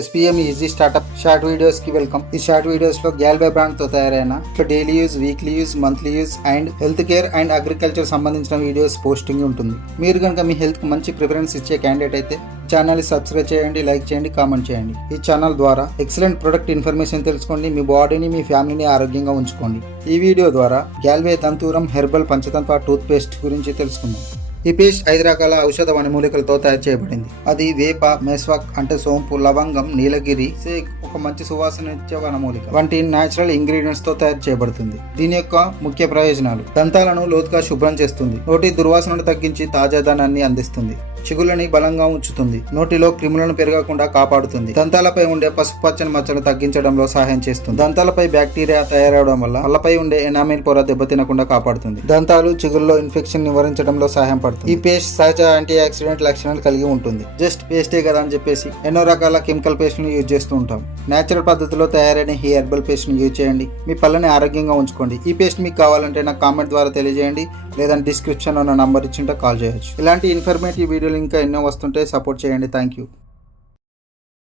SPM easy startup short videos కి welcome. ఈ short videos లో గ్యాల్వే బ్రాండ్ తో తయారైన daily use, weekly use, monthly use and health care and agriculture సంబంధించిన videos posting ఉంటుంది. మీరు కనుక మీ హెల్త్ కు మంచి ప్రిఫరెన్స్ ఇచ్చే క్యాండిడేట్ అయితే ఛానల్ ని సబ్స్క్రైబ్ చేయండి, లైక్ చేయండి, కామెంట్ చేయండి. ఈ ఛానల్ ద్వారా ఎక్సలెంట్ ప్రొడక్ట్ ఇన్ఫర్మేషన్ తెలుసుకోండి, మీ బాడీని మీ ఫ్యామిలీని ఆరోగ్యంగా ఉంచుకోండి. ఈ వీడియో ద్వారా గ్యాల్వే దంతూరం హెర్బల్ పంచతంత్ర టూత్ పేస్ట్ గురించి తెలుసుకుందాం. ఈ పేస్ట్ 5 రకాల ఔషధ వనమూలికలతో తయారు చేయబడింది. అది వేప, మెస్వాక్ అంటే సోంపు, లవంగం, నీలగిరి, సేక్ ఒక మంచి సువాసన ఇచ్చే వనమూలిక వంటి న్యాచురల్ ఇంగ్రీడియంట్స్ తో తయారు చేయబడుతుంది. దీని యొక్క ముఖ్య ప్రయోజనాలు: దంతాలను లోతుగా శుభ్రం చేస్తుంది, నోటి దుర్వాసనను తగ్గించి తాజాదనాన్ని అందిస్తుంది, చిగుళ్ళని బలంగా ఉంచుతుంది, నోటిలో క్రిములను పెరగకుండా కాపాడుతుంది, దంతాలపై ఉండే పసుపచ్చని మచ్చలను తగ్గించడంలో సహాయం చేస్తుంది, దంతాలపై బ్యాక్టీరియా తయారవడం వల్ల పళ్ళపై ఉండే ఎనామిల్ పొర దెబ్బతినకుండా కాపాడుతుంది, దంతాలు చిగుళ్ళలో ఇన్ఫెక్షన్ నివారించడంలో సహాయం పడుతుంది. ఈ పేస్ట్ సహజ యాంటీ ఆక్సిడెంట్ లక్షణాలు కలిగి ఉంటుంది. జస్ట్ పేస్టే కదా అని చెప్పేసి ఎన్నో రకాల కెమికల్ పేస్ట్ ను యూజ్ చేస్తూ ఉంటాం. నేచురల్ పద్ధతిలో తయారైన ఈ హెర్బల్ పేస్ట్ ను యూజ్ చేయండి, మీ పళ్ళని ఆరోగ్యంగా ఉంచుకోండి. ఈ పేస్ట్ మీకు కావాలంటే నాకు కామెంట్ ద్వారా తెలియజేయండి, లేదా డిస్క్రిప్షన్ లో నా నంబర్ ఇచ్చింటే కాల్ చేయొచ్చు. ఇలాంటి ఇన్ఫర్మేటివ్ వీడియోలు ఇంకా ఎన్నో వస్తుంటే సపోర్ట్ చేయండి. Thank you.